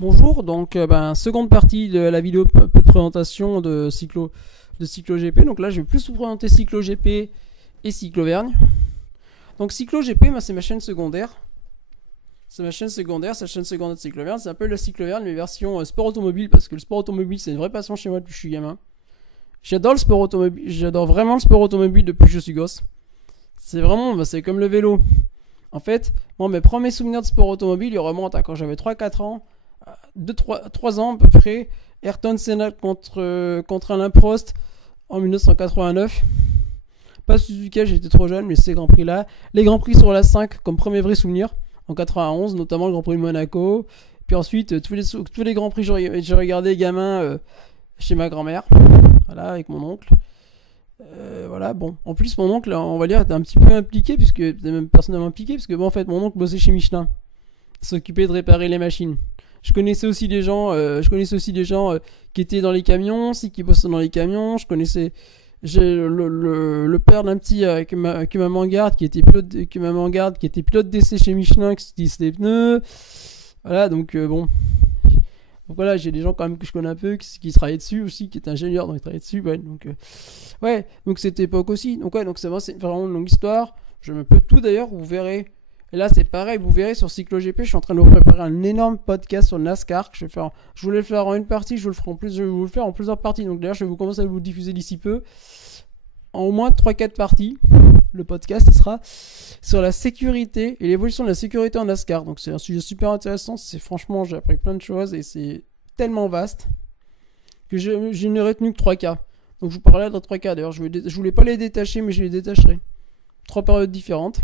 Bonjour, donc seconde partie de la vidéo peu de présentation de Cyclo GP. Donc là, je vais plus vous présenter Cyclo GP et Cyclo-Vergne. Donc Cyclo GP, c'est ma chaîne secondaire. C'est ma chaîne secondaire, c'est la chaîne secondaire de Cyclo-Vergne. C'est un peu la Cyclo-Vergne, mais version sport automobile, parce que le sport automobile, c'est une vraie passion chez moi depuis que je suis gamin. J'adore le sport automobile, j'adore vraiment le sport automobile depuis que je suis gosse. C'est vraiment, c'est comme le vélo. En fait, moi, mes premiers souvenirs de sport automobile, ils remontent à quand j'avais 3-4 ans. 3 ans à peu près, Ayrton Senna contre Alain Prost en 1989. Pas Suzuka, j'étais trop jeune, mais ces Grands Prix là. Les Grands Prix sur la 5 comme premier vrai souvenir en 91, notamment le Grand Prix de Monaco. Puis ensuite, tous les Grands Prix, j'ai regardé gamin chez ma grand-mère, voilà, avec mon oncle. Voilà, bon. En plus, mon oncle, on va dire, était un petit peu impliqué, puisque même personnellement impliqué, parce que bon, en fait, mon oncle bossait chez Michelin, s'occupait de réparer les machines. Je connaissais aussi des gens, qui étaient dans les camions, qui bossaient dans les camions. J'ai le père d'un petit que maman garde, qui était pilote d'essai chez Michelin, qui utilise des pneus. Voilà, donc bon. Donc voilà, j'ai des gens quand même que je connais un peu, qui travaillaient dessus aussi, qui étaient ingénieurs, donc ils travaillaient dessus. Ouais, donc cette époque aussi. Donc ouais, donc c'est vraiment une longue histoire. Je me peux tout d'ailleurs, vous verrez. Et là, c'est pareil, vous verrez sur Cyclo GP, je suis en train de vous préparer un énorme podcast sur le NASCAR. Je voulais le faire en une partie, je vais vous le faire en plusieurs parties. Donc d'ailleurs, je vais commencer à vous diffuser d'ici peu. En au moins 3-4 parties. Le podcast, il sera sur la sécurité et l'évolution de la sécurité en NASCAR. Donc c'est un sujet super intéressant. Franchement, j'ai appris plein de choses et c'est tellement vaste que je n'ai retenu que 3 cas. Donc je vous parlerai de 3 cas. D'ailleurs, je voulais pas les détacher, mais je les détacherai. 3 périodes différentes.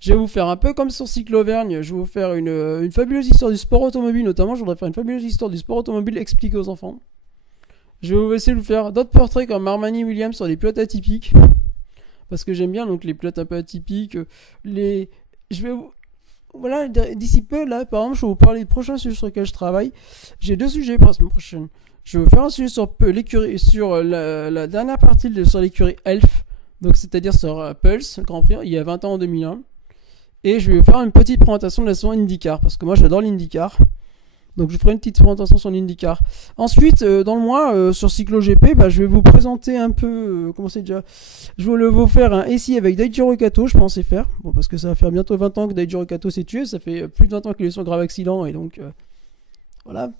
Je vais vous faire un peu comme sur Cyclo-Vergne, je vais vous faire une fabuleuse histoire du sport automobile, notamment je voudrais faire une fabuleuse histoire du sport automobile expliquée aux enfants. Je vais essayer de vous faire d'autres portraits comme Armani Williams sur les pilotes atypiques, parce que j'aime bien donc les pilotes un peu atypiques. Voilà, d'ici peu, là, par exemple, je vais vous parler des prochains sujets sur lesquels je travaille. J'ai 2 sujets pour la semaine prochaine. Je vais vous faire un sujet sur l'écurie, sur la dernière partie sur l'écurie Elf, donc c'est-à-dire sur Pulse, Grand Prix, il y a 20 ans en 2001. Et je vais vous faire une petite présentation de la saison IndyCar, parce que moi j'adore l'IndyCar. Donc je ferai une petite présentation sur l'IndyCar. Ensuite, dans le mois, sur Cyclo GP, je vais vous présenter un peu, je vais vous faire un essai avec Daijiro Kato, je pensais faire. Bon, parce que ça va faire bientôt 20 ans que Daijiro Kato s'est tué, ça fait plus de 20 ans qu'il est sur grave accident, et donc, voilà.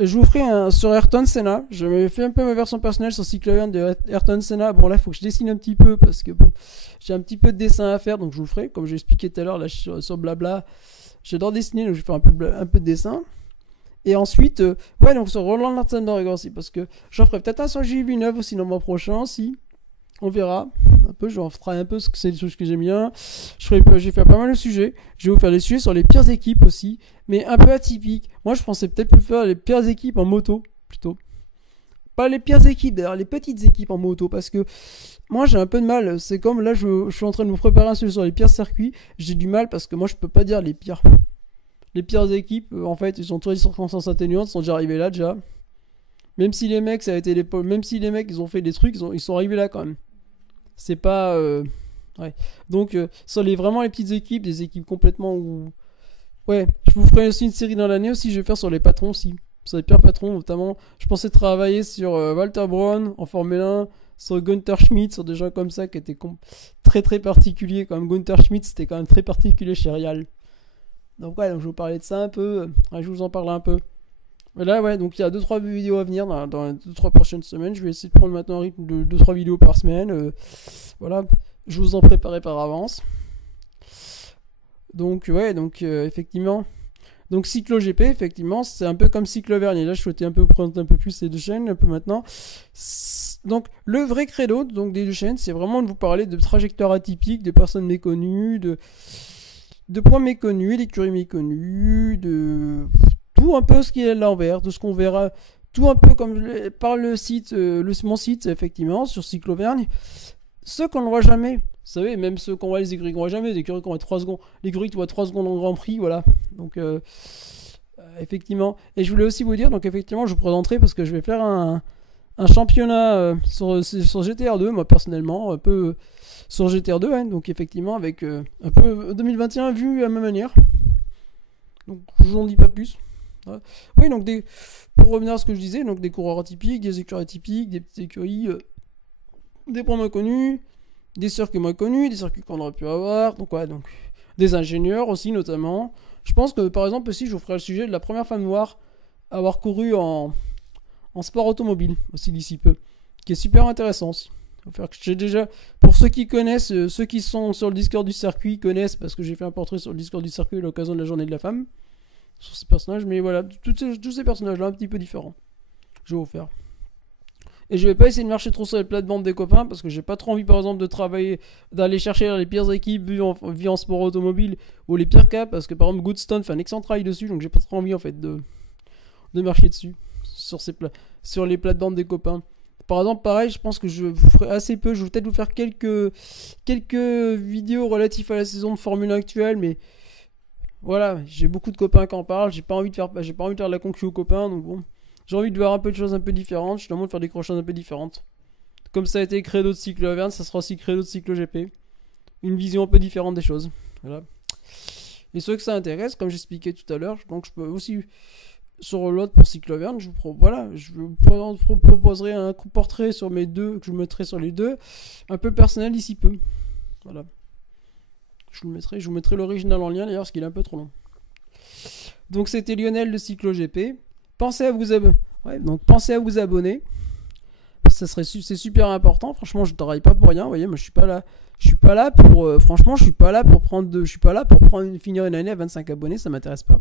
Je vous ferai un sur Ayrton Senna. Je me fais un peu ma version personnelle sur Cyclo-Vergne de Ayrton Senna. Bon, là, il faut que je dessine un petit peu parce que bon, j'ai un petit peu de dessin à faire, donc je vous le ferai. Comme j'ai expliqué tout à l'heure, là, sur Blabla, j'adore dessiner, donc je vais faire un peu de dessin. Et ensuite, donc sur Roland Larsen aussi, parce que j'en ferai peut-être un sur Gilles Villeneuve aussi dans le mois prochain, si. On verra. Un peu, je ferai un peu ce que c'est des choses que j'aime bien. Je vais faire pas mal de sujets. Je vais vous faire des sujets sur les pires équipes aussi, mais un peu atypiques. Moi, je pensais peut-être plus faire les pires équipes en moto, plutôt. Pas les pires équipes, d'ailleurs, les petites équipes en moto, parce que moi, j'ai un peu de mal. C'est comme là, je suis en train de vous préparer un sujet sur les pires circuits. J'ai du mal parce que moi, je peux pas dire les pires. Les pires équipes, en fait, ils sont tous les circonstances atténuantes, ils sont déjà arrivés là, déjà. Même si les mecs, ils ont fait des trucs, ils sont arrivés là quand même. C'est pas... ouais. Donc, sur vraiment les petites équipes, des équipes complètement où... Ouais, je vous ferai aussi une série dans l'année aussi, je vais faire sur les patrons aussi. Sur les pires patrons, notamment. Je pensais travailler sur Walter Braun en Formule 1, sur Gunther Schmidt, sur des gens comme ça qui étaient très très particuliers. Quand même, Gunther Schmidt, c'était quand même très particulier chez Rial. Donc ouais, donc je vais vous parler de ça un peu. Ouais, je vous en parle un peu. Mais là, ouais, donc il y a 2-3 vidéos à venir dans les 2-3 prochaines semaines. Je vais essayer de prendre maintenant un rythme de 2-3 vidéos par semaine. Voilà, je vous en préparais par avance. Donc, ouais, donc effectivement. Donc Cyclo GP, effectivement, c'est un peu comme Cyclo-Vergne. Et là, je souhaitais un peu vous présenter un peu plus ces 2 chaînes, un peu maintenant. Donc, le vrai credo donc, des 2 chaînes, c'est vraiment de vous parler de trajectoires atypiques, de personnes méconnues, de points méconnus, d'écuries méconnues, de tout un peu ce qui est à l'envers, de ce qu'on verra, tout un peu comme par le site, mon site, effectivement, sur Cyclo-Vergne. Ceux qu'on ne voit jamais, vous savez, même ceux qu'on voit, les écuries qu'on voit jamais, les écuries qu'on voit 3 secondes, l'écurie qui voit 3 secondes en Grand Prix, voilà. Donc, effectivement. Et je voulais aussi vous dire, donc effectivement, je vous présenterai parce que je vais faire un championnat sur GTR2, moi personnellement, un peu sur GTR2, hein, donc effectivement, avec un peu 2021 vu à ma manière. Donc, je vous en dis pas plus. Ouais. Oui, donc pour revenir à ce que je disais, donc des coureurs atypiques, des écuries atypiques, des petites écuries, des points moins connus, des circuits moins connus, des circuits qu'on aurait pu avoir, donc ouais, donc des ingénieurs aussi notamment. Je pense que par exemple aussi je vous ferai le sujet de la première femme noire à avoir couru en sport automobile aussi d'ici peu, qui est super intéressant aussi. J'ai déjà, pour ceux qui connaissent, ceux qui sont sur le Discord du circuit connaissent parce que j'ai fait un portrait sur le Discord du circuit à l'occasion de la journée de la femme sur ces personnages, mais voilà, tous ces personnages là un petit peu différents. Je vais vous faire. Et je vais pas essayer de marcher trop sur les plates-bandes des copains parce que j'ai pas trop envie par exemple de travailler, d'aller chercher les pires équipes vues en sport automobile ou les pires cas parce que par exemple Goodstone fait un excellent travail dessus donc j'ai pas trop envie en fait de marcher dessus sur les plates-bandes des copains. Par exemple pareil je pense que je vous ferai assez peu, je vais peut-être vous faire quelques vidéos relatives à la saison de Formule 1 actuelle mais voilà j'ai beaucoup de copains qui en parlent, j'ai pas envie de faire de la concu aux copains donc bon. J'ai envie de voir un peu de choses un peu différentes. Je demande de faire des choses un peu différentes. Comme ça a été créé d'autres cycles Auvergne, ça sera aussi créé d'autres cycles GP. Une vision un peu différente des choses. Voilà. Et ceux que ça intéresse, comme j'expliquais tout à l'heure, donc je peux aussi sur l'autre pour cycle Auvergne, je vous proposerai un portrait sur mes deux, que je mettrai sur les deux, un peu personnel d'ici peu. Voilà. Je vous mettrai l'original en lien d'ailleurs parce qu'il est un peu trop long. Donc c'était Lionel de Cyclo GP. Pensez à vous abonner. Ouais, donc pensez à vous abonner. C'est super important. Franchement, je travaille pas pour rien. Vous voyez, moi je suis pas là. Je suis pas là pour. Franchement, je suis pas là pour finir une année à 25 abonnés. Ça m'intéresse pas.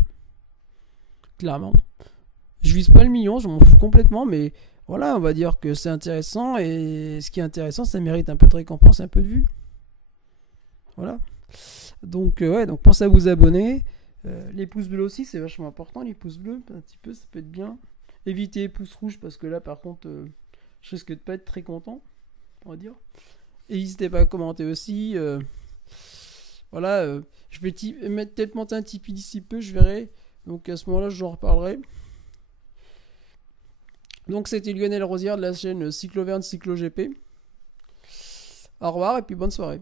Clairement. Je vise pas le million. Je m'en fous complètement. Mais voilà, on va dire que c'est intéressant. Et ce qui est intéressant, ça mérite un peu de récompense, un peu de vue. Voilà. Donc ouais, donc pensez à vous abonner. Les pouces bleus aussi, c'est vachement important. Les pouces bleus, un petit peu, ça peut être bien. Évitez les pouces rouges parce que là, par contre, je risque de pas être très content, on va dire. Et n'hésitez pas à commenter aussi. Voilà, je vais peut-être monter un Tipeee d'ici peu, je verrai. Donc à ce moment-là, j'en reparlerai. Donc c'était Lionel Rosière de la chaîne Cyclo Auvergne Cyclo GP. Au revoir et puis bonne soirée.